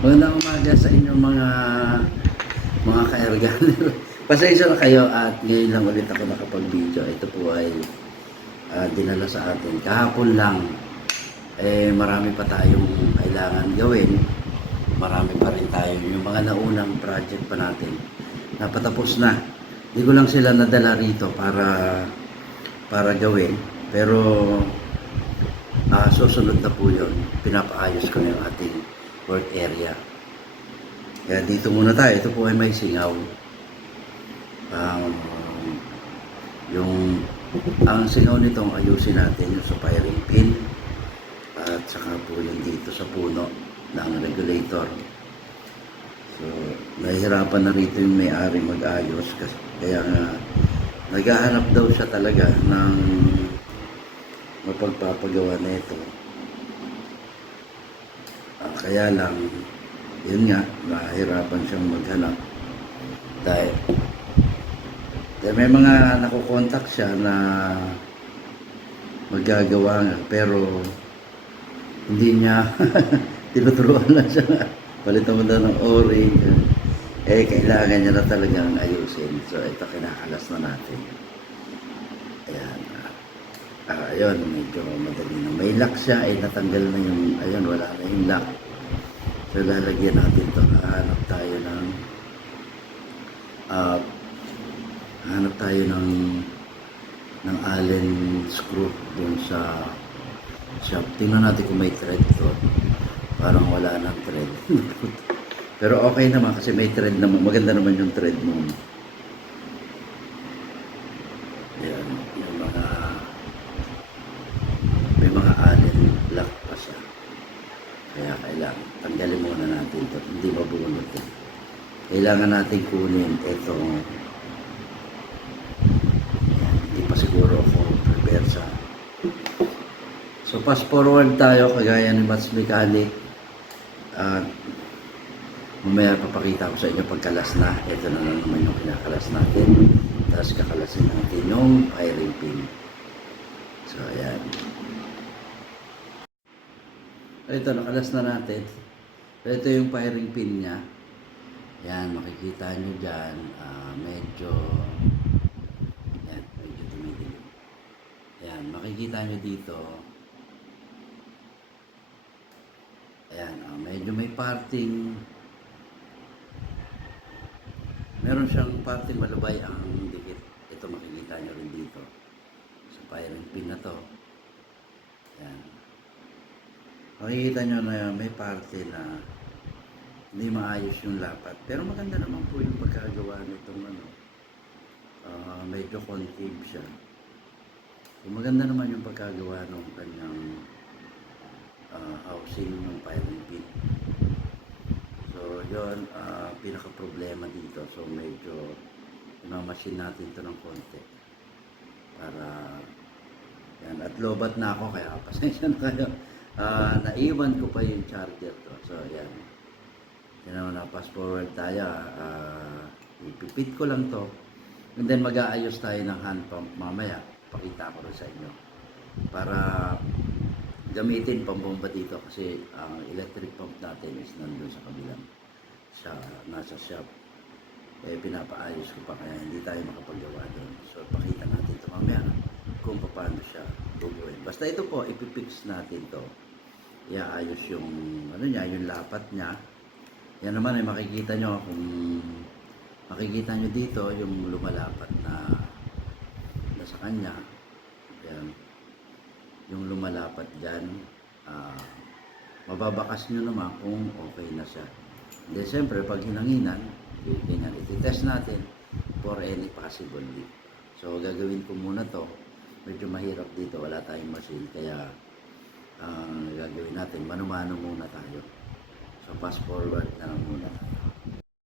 Magandang umaga sa inyong mga ka-erganer. Pasensya na kayo at ngayon lang ulit ako nakapag-video. Ito po ay dinala sa atin. Kahapon lang, marami pa tayong kailangan gawin. Marami pa rin tayo. Yung mga naunang project pa natin, napatapos na. Hindi ko lang sila nadala rito para gawin. Pero susunod na po yun. Pinapaayos ko na yung ating work area. Kaya dito muna tayo. Ito po ay may singaw. Um, ang singaw nitong ayusin natin yung sa firing pin at saka po yung dito sa puno ng regulator. So, nahihirapan na rito yung may-ari mag-ayos kaya nga naghahanap daw siya talaga ng mapagpapagawa na ito. Kaya lang, yun nga, nahihirapan siyang maghanap dahil may mga nakukontak siya na magagawa nga pero hindi niya tinuturuan lang siya palitan mo daw ng o-ring kailangan niya na talagang ayusin. So ito kinakalas na natin. Ayan. Ayun, medyo madali na. May lock siya, natanggal na yung, ayun, wala na yung lock. So lalagyan natin ito. Hanap tayo ng Allen screw dun sa shop. Tingnan natin kung may thread to. Parang wala nang thread. Pero okay naman kasi may thread naman. Maganda naman yung thread mo. Ayan, may mga Allen lock pa siya. Kaya kailangan tanggalin muna natin ito. Hindi mabunot eh. Kailangan natin kunin itong hindi pa siguro ako prepare sa. So fast forward tayo kagaya ni Mats Mechanic at mamaya papakita ko sa inyo pagkalas na. Ito na naman yung kinakalas natin. Tapos kakalasin natin yung firing pin. So ayan. Ito nakalas na natin. Ito yung firing pin niya. Yan, makikita nyo dyan, medyo tumidilim. Yan, makikita nyo dito. Ayan, medyo may parting, meron siyang parting malubay ang dikit. Ito makikita nyo rin dito. Sa firing pin na to. Ayan. Makikita nyo na may parte na hindi maayos yung lapat. Pero maganda naman po yung pagkagawa nitong medyo concave siya. So, maganda naman yung pagkagawa ng kanyang housing ng firing pin. So yun, pinaka-problema dito. So medyo machine natin ito ng konti. Para yan. At lobat na ako kaya pasensya na kayo. Naiwan ko pa yung charger to. So yan. Yan naman na fast forward tayo. Ipipit ko lang to. And then mag-aayos tayo ng hand pump mamaya. Pakita ko rin sa inyo. Para gamitin pambomba dito kasi ang electric pump natin is nandun sa kabilang. Nasa shop. Pinapaayos ko pa kaya hindi tayo makapagawa doon. So pakita natin ito mamaya kung paano siya gagawin. Basta ito po, ipipix natin to. Iaayos yung yung lapat niya. Yan naman ay makikita nyo kung makikita nyo dito yung lumalapat na sa kanya. Yan. Yung lumalapat dyan. Mababakas nyo naman kung okay na siya. Then siyempre pag hinanginan, iti-test natin for any possible leak. So gagawin ko muna to. Medyo mahirap dito, wala tayong machine. Kaya gagawin natin, mano-mano muna tayo. So fast forward na lang muna